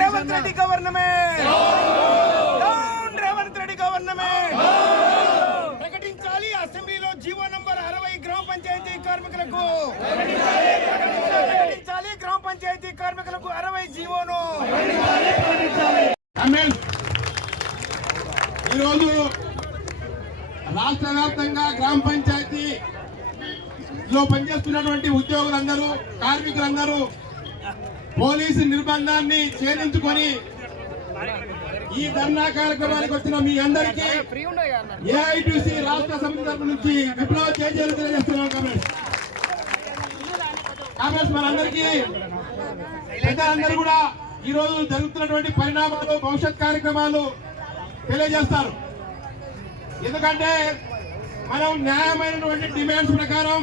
Revanth Reddy government down Revanth Reddy government ప్రకటించాలి. అసెంబ్లీలో GO number అరవై గ్రామ పంచాయతీ కార్మికులకు. ప్రకటించాలి గ్రామ పంచాయతీ కార్మికులకు అరవై జీవోను. ఈరోజు రాష్ట్ర వ్యాప్తంగా గ్రామ పంచాయతీ లో పనిచేస్తున్నటువంటి ఉద్యోగులందరూ కార్మికులందరూ పోలీసు నిర్బంధాన్ని ఛేదించుకొని ఈ ధర్నా కార్యక్రమానికి వచ్చిన మీ అందరికీ ఏఐటిసి రాష్ట్ర సమితి తరపు నుంచి విప్లవ చేయాలని తెలియజేస్తున్నాం కమిషన్ కాబట్టి మనందరికీ పెద్దలందరూ కూడా ఈ రోజు జరుగుతున్నటువంటి పరిణామాలు భవిష్యత్ కార్యక్రమాలు తెలియజేస్తారు. ఎందుకంటే మనం న్యాయమైనటువంటి డిమాండ్స్ ప్రకారం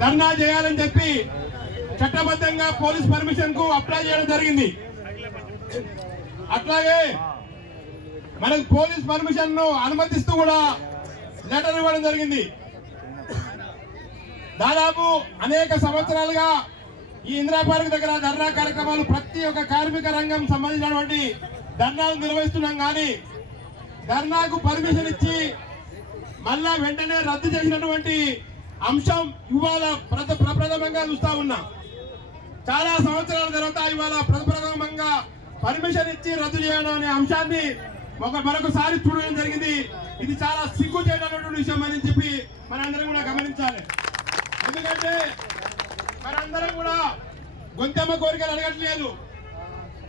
ధర్నా చేయాలని చెప్పి చట్టబద్ధంగా పోలీస్ పర్మిషన్కు అప్లై చేయడం జరిగింది. అట్లాగే మనకు పోలీస్ పర్మిషన్ను అనుమతిస్తూ కూడా లెటర్ ఇవ్వడం జరిగింది. దాదాపు అనేక సంవత్సరాలుగా ఈ ఇందిరా పార్క్ దగ్గర ధర్నా కార్యక్రమాలు ప్రతి ఒక్క కార్మిక రంగం సంబంధించినటువంటి ధర్నాలు నిర్వహిస్తున్నాం కానీ ధర్నాకు పర్మిషన్ ఇచ్చి మళ్ళా వెంటనే రద్దు చేసినటువంటి అంశం ఇవాళ ప్రథ ప్రప్రథమంగా చూస్తా ఉన్నాం. చాలా సంవత్సరాల తర్వాత ఇవాళ ప్రథమంగా పర్మిషన్ ఇచ్చి రద్దు చేయడం అనే అంశాన్ని ఒక మరొకసారి చూడడం జరిగింది. ఇది చాలా సిగ్గు చేయనటువంటి విషయం అని చెప్పి మనందరం కూడా గమనించాలి. ఎందుకంటే మనందరం కూడా గొంతెమ్మ కోరికలు అడగట్లేదు.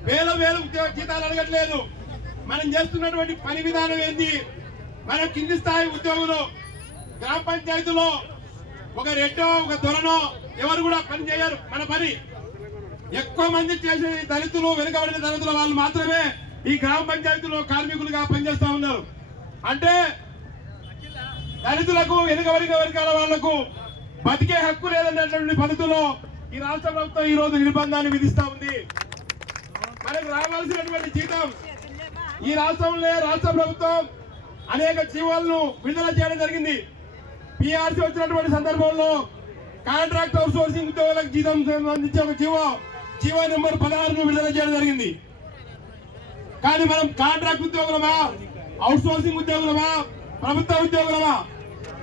వేల వేలు ఉద్యోగ జీతాలు అడగట్లేదు. మనం చేస్తున్నటువంటి పని విధానం ఏంటి మన కింది స్థాయి ఉద్యోగులు గ్రామ పంచాయతీలో ఒక రెడ్డో ఒక దొరనో ఎవరు కూడా పని చేయరు. మన పని ఎక్కువ మంది చేసే దళితులు వెనుకబడిన దళితుల వాళ్ళు మాత్రమే ఈ గ్రామ పంచాయతీలో కార్మికులుగా పనిచేస్తా ఉన్నారు. అంటే దళితులకు వెనుకబడిన వర్గాల వాళ్ళకు బతికే హక్కు లేదన్నటువంటి పద్ధతిలో ఈ రాష్ట్ర ప్రభుత్వం ఈ రోజు నిర్బంధాన్ని విధిస్తా ఉంది. మనకు రావాల్సినటువంటి జీతం ఈ రాష్ట్రంలో రాష్ట్ర ప్రభుత్వం అనేక జీవాలను విడుదల చేయడం జరిగింది. పిఆర్సీ వచ్చినటువంటి సందర్భంలో కాంట్రాక్ట్ అవుట్ సోర్సింగ్ ఉద్యోగులకు జీతం సంబంధించి ఒక జీవో జీవో నెంబర్ పదహారును విడుదల చేయడం జరిగింది. కానీ మనం కాంట్రాక్ట్ ఉద్యోగులమా? అవుట్ సోర్సింగ్ ఉద్యోగులమా? ప్రభుత్వ ఉద్యోగులమా?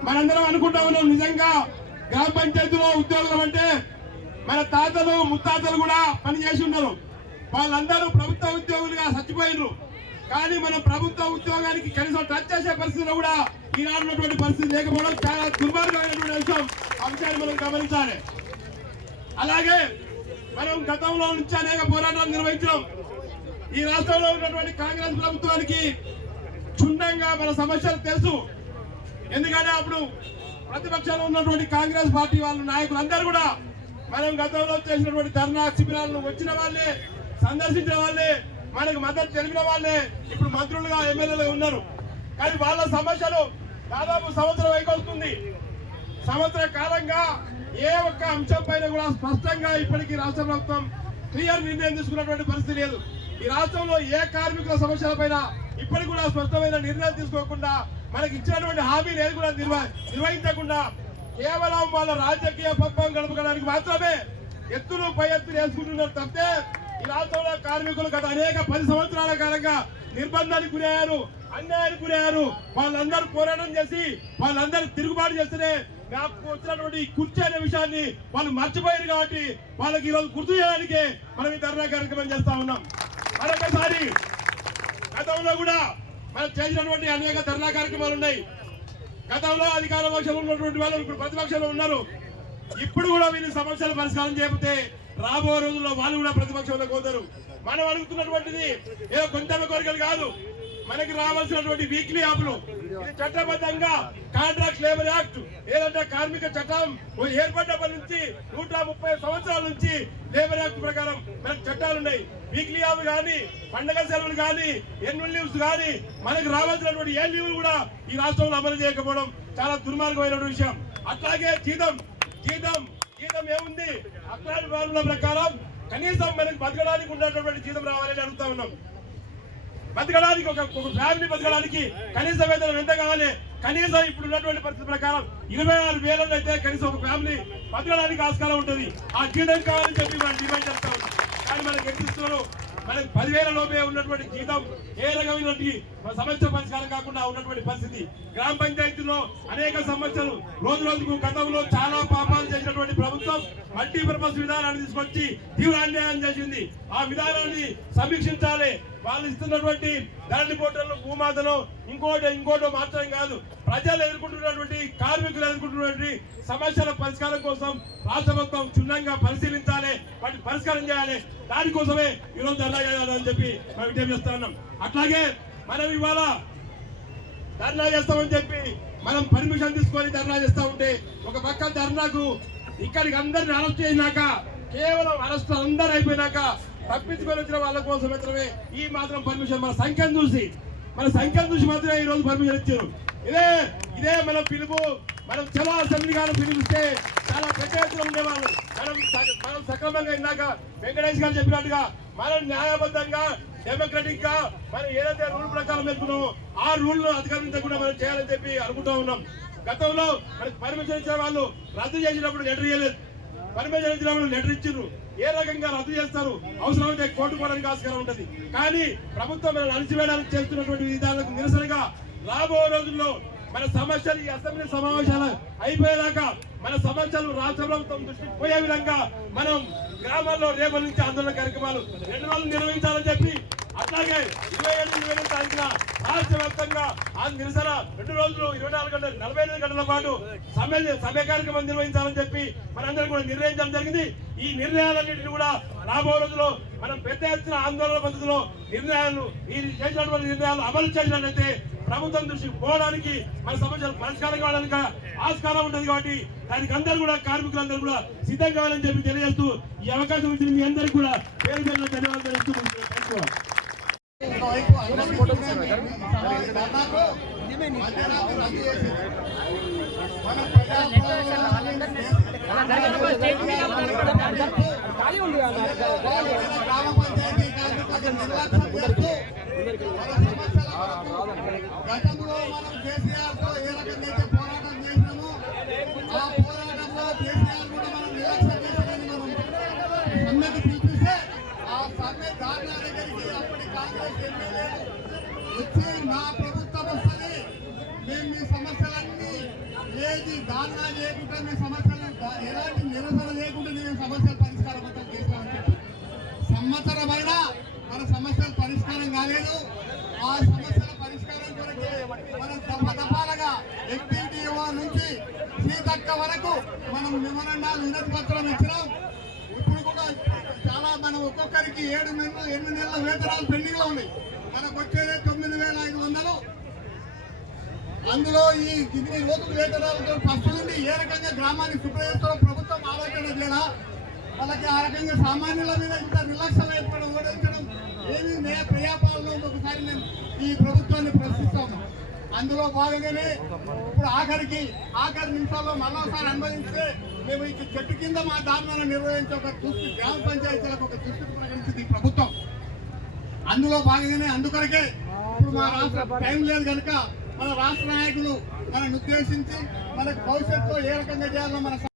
మనందరం అనుకుంటా ఉన్నాం నిజంగా గ్రామ పంచాయతీలో ఉద్యోగులం అంటే మన తాతలు ముత్తాతలు కూడా పనిచేసి ఉన్నారు. వాళ్ళందరూ ప్రభుత్వ ఉద్యోగులుగా చచ్చిపోయినరు కానీ మన ప్రభుత్వ ఉద్యోగానికి కనీసం టచ్ చేసే పరిస్థితిలో కూడా ఈనాడు ఉన్నటువంటి పరిస్థితి లేకపోవడం చాలా దుర్మార్గమైనటువంటి అంశం. అంశాన్ని మనం గమనించాలి. అలాగే మనం గతంలో నుంచి అనేక పోరాటాలు నిర్వహించాం ఈ రాష్ట్రంలో ఉన్నటువంటి కాంగ్రెస్ ప్రభుత్వానికి క్షుణ్ణంగా మన సమస్యలు తెలుసు. ఎందుకంటే అప్పుడు ప్రతిపక్షంలో ఉన్నటువంటి కాంగ్రెస్ పార్టీ వాళ్ళ నాయకులందరూ కూడా మనం గతంలో చేసినటువంటి ధర్నా శిబిరాలను వచ్చిన వాళ్ళే సందర్శించిన వాళ్ళే మనకు మద్దతు తెలిపిన వాళ్ళే ఇప్పుడు మంత్రులుగా ఎమ్మెల్యేలుగా ఉన్నారు. కానీ వాళ్ళ సమస్యలు దాదాపు సంవత్సరం అయిపోతుంది. సంవత్సర కాలంగా ఏ ఒక్క అంశం పైన కూడా స్పష్టంగా ఇప్పటికీ రాష్ట్ర ప్రభుత్వం క్లియర్ నిర్ణయం తీసుకున్నటువంటి పరిస్థితి లేదు. ఈ రాష్ట్రంలో ఏ కార్మికుల సమస్యల పైన ఇప్పటికి కూడా స్పష్టమైన నిర్ణయం తీసుకోకుండా మనకి ఇచ్చినటువంటి హామీలు ఏది కూడా నిర్వ నిర్వహించకుండా కేవలం వాళ్ళ రాజకీయ పబ్బం గడపడానికి మాత్రమే ఎత్తులు పై ఎత్తులు వేసుకుంటున్నారు తప్పితే ఈ రాష్ట్రంలో కార్మికులు గత అనేక పది సంవత్సరాల కాలంగా నిర్బంధానికి గురయ్యారు అన్యాయానికి గురయ్యారు. వాళ్ళందరూ పోరాటం చేసి వాళ్ళందరూ తిరుగుబాటు చేస్తేనే నాకు వచ్చినటువంటి కుర్చీ అనే విషయాన్ని వాళ్ళు మర్చిపోయారు కాబట్టి వాళ్ళకి ఈరోజు గుర్తు చేయడానికి మనం ఈ ధర్నా కార్యక్రమం చేస్తా ఉన్నాం. మరొకసారి గతంలో కూడా మనం చేసినటువంటి అనేక ధర్నా కార్యక్రమాలు ఉన్నాయి. గతంలో అధికార పక్షంలో ఉన్నటువంటి వాళ్ళు ఇప్పుడు ప్రతిపక్షంలో ఉన్నారు. ఇప్పుడు కూడా వీళ్ళు సమస్యలు పరిష్కారం చేయకపోతే రాబోయే రోజుల్లో వాళ్ళు కూడా ప్రతిపక్షంలో కోతారు మనం అడుగుతున్నటువంటిది ఏదో కొంత కోరికలు కాదు. మనకి రావాల్సినటువంటి వీక్లీ యాప్లు. ఇది చట్టబద్ధంగా కాంట్రాక్ట్ లేబర్ యాక్ట్ ఏదంటే కార్మిక చట్టం ఏర్పడ్డప్పటి నుంచి నూట ముప్పై సంవత్సరాల నుంచి లేబర్ యాక్ట్ ప్రకారం మనకు చట్టాలు ఉన్నాయి వీక్లీ యాప్ కానీ పండగ సెలవులు కానీ ఎన్యువల్ లీవ్స్ కానీ మనకు రావాల్సినటువంటి ఏ లీవ్లు కూడా ఈ రాష్ట్రంలో అమలు చేయకపోవడం చాలా దుర్మార్గమైన విషయం. అట్లాగే జీతం జీతం జీతం ఏముంది? అక్రాల ప్రకారం కనీసం మనకు బతకడానికి ఉన్నటువంటి జీతం రావాలని అడుగుతా ఉన్నాం. బతకడానికి ఒక ఒక ఫ్యామిలీ బతకడానికి కనీస వేతనం ఎంత కావాలి? కనీసం ఇప్పుడు ఉన్నటువంటి పరిస్థితి ప్రకారం ఇరవై ఆరు వేలలో అయితే కనీసం ఒక ఫ్యామిలీ బతకడానికి ఆస్కారం ఉంటుంది. ఆ జీతం కావాలని చెప్పి మనం డిమాండ్ చేస్తా కానీ మనకి ఎక్కిస్తున్నారు మనకి పదివేల లోపే ఉన్నటువంటి జీతం ఏ రకమైనటువంటి సమస్య పరిష్కారం కాకుండా ఉన్నటువంటి పరిస్థితి. గ్రామ పంచాయతీలో అనేక సమస్యలు రోజు రోజుకు గతంలో చాలా పాపాలు చేసినటువంటి ప్రభుత్వం మల్టీపర్పస్ విధానాన్ని తీసుకొచ్చి తీవ్ర అన్యాయం చేసింది. ఆ విధానాన్ని సమీక్షించాలి. వాళ్ళు ఇస్తున్నటువంటి ధరణి పోర్టల్ భూమాతను ఇంకోటి ఇంకోటి మాత్రం కాదు. ప్రజలు ఎదుర్కొంటున్నటువంటి కార్మికులు ఎదుర్కొంటున్నటువంటి సమస్యల పరిష్కారం కోసం రాష్ట్ర ప్రభుత్వం క్షుణ్ణంగా పరిశీలించాలి. వాటిని పరిష్కారం చేయాలి. దానికోసమే ఈరోజు ధర్నా చేయాలని చెప్పి మనం విజ్ఞప్తి చేస్తున్నాం అట్లాగే మనం ఇవాళ ధర్నా చేస్తామని చెప్పి మనం పర్మిషన్ తీసుకొని ధర్నా చేస్తా ఉంటే ఒక పక్క ధర్నాకు ఇక్కడికి అందరిని అరెస్ట్ చేసినాక కేవలం అరెస్ట్ అందరు అయిపోయినాక తప్పించుకొని వచ్చిన వాళ్ళ కోసం మాత్రమే ఈ మాత్రం పర్మిషన్ మన సంఖ్యను చూసి మన సంఖ్యను చూసి మాత్రమే ఈ రోజు పర్మిషన్ ఇచ్చారు. ఇదే ఇదే మన పిలుపు. మనం చలో అసెంబ్లీ గారు పిలిపిస్తే చాలా పెద్ద ఎత్తున ఉండేవాళ్ళు. మనం మనం సక్రమంగా ఇందాక వెంకటేష్ గారు చెప్పినట్టుగా మనం న్యాయబద్ధంగా డెమోక్రటిక్గా మనం ఏదైతే రూల్ ప్రకారం పెట్టుకున్నామో ఆ రూల్ను అధిగమించకుండా మనం చేయాలని చెప్పి అనుకుంటా ఉన్నాం. గతంలో మనకి పర్మిషన్ ఇచ్చే వాళ్ళు రద్దు చేసినప్పుడు లెటర్ ఇవ్వలేదు పర్మిషన్ ఇచ్చినప్పుడు లెటర్ ఇచ్చిండ్రు ఏ రకంగా రద్దు చేస్తారు? అవసరమైతే కోర్టుకోవడానికి ఆస్కారం ఉంటుంది. కానీ ప్రభుత్వం మనం అణిచివేయడానికి చేస్తున్నటువంటి విధానాలకు నిరసనగా రాబోయే రోజుల్లో మన సమస్యలు ఈ అసెంబ్లీ సమావేశాలు అయిపోయేదాకా మన సమస్యలు రాష్ట్ర ప్రభుత్వం దృష్టికి పోయే విధంగా మనం గ్రామాల్లో రేపటి నుంచి ఆందోళన కార్యక్రమాలు రెండు వాళ్ళు నిర్వహించాలని చెప్పి అట్లాగే ఇరవై ఏడు ఇరవై ఎనిమిది తారీఖున రాష్ట్ర వ్యాప్తంగా ఆ నిరసన రెండు రోజులు ఇరవై నాలుగు గంటల నలభై ఎనిమిది గంటల పాటు సమ్మె సమ్మె కార్యక్రమం నిర్వహించాలని చెప్పి మనందరం కూడా నిర్ణయించడం జరిగింది. ఈ నిర్ణయాలన్నింటినీ కూడా రాబో రోజుల్లో మనం పెద్ద ఎత్తున ఆందోళన పద్ధతిలో నిర్ణయాలు ఈ చేసినటువంటి నిర్ణయాలు అమలు చేసినట్లయితే ప్రభుత్వం దృష్టికి పోవడానికి మన సమస్యలు పరిష్కారం కావడానికి ఆస్కారం ఉంటుంది కాబట్టి దానికి అందరూ కూడా కార్మికులందరూ కూడా సిద్ధం కావాలని చెప్పి తెలియజేస్తూ ఈ అవకాశం ఇచ్చిన మీ అందరికీ కూడా పేరు పేరు ధన్యవాదాలు ఇస్తూ థ్యాంక్ గ్రామ పంచాయతీ కార్మికులకు నిర్లక్ష్యం చేస్తూ మన సమస్యల కొరకు గతంలో మనం కేసీఆర్తో ఏ రకంగా పరిష్కారం ఆ సమస్యల పరిష్కారం కొరకే మనం దఫ దఫాలుగా ఎంపీడీఓ నుంచి సీతక్క వరకు మనం మెమరండాలు వినతి పత్రం ఇచ్చినాం. ఇప్పుడు కూడా చాలా మనం ఒక్కొక్కరికి ఏడు నెలలు ఎనిమిది నెలల వేతనాలు పెండింగ్లో ఉన్నాయి. మనకు వచ్చేదే తొమ్మిది వేల ఐదు వందలు. అందులో ఈ ఇన్ని రోజులు వేతనాలతో ఫస్ట్ నుండి ఏ రకంగా గ్రామాన్ని శుభ్రచేస్తారో ప్రభుత్వం ఆలోచన చేయాలా. వాళ్ళకి ఆ రకంగా సామాన్యుల మీద ఇంత నిర్లక్ష్యం ఏర్పడడం ఓడించడం ఏమి న్యాయ ప్రయాపాలలో ఒకసారి మేము ఈ ప్రభుత్వాన్ని ప్రశ్నిస్తాము. అందులో భాగంగానే ఇప్పుడు ఆఖరికి ఆఖరి నిమిషాల్లో మరోసారి అనుభవిస్తే మేము ఇక చెట్టు కింద మా దారుణాన్ని నిర్వహించే ఒక దృష్టి గ్రామ పంచాయతీలకు ఒక దృష్టి ప్రకటించింది ఈ ప్రభుత్వం. అందులో భాగంగానే అందుకొరకే ఇప్పుడు మా రాష్ట్ర టైం లేదు కనుక మన రాష్ట్ర నాయకులు మనను ఉద్దేశించి మనకు భవిష్యత్తులో ఏ రకంగా చేయాలో మన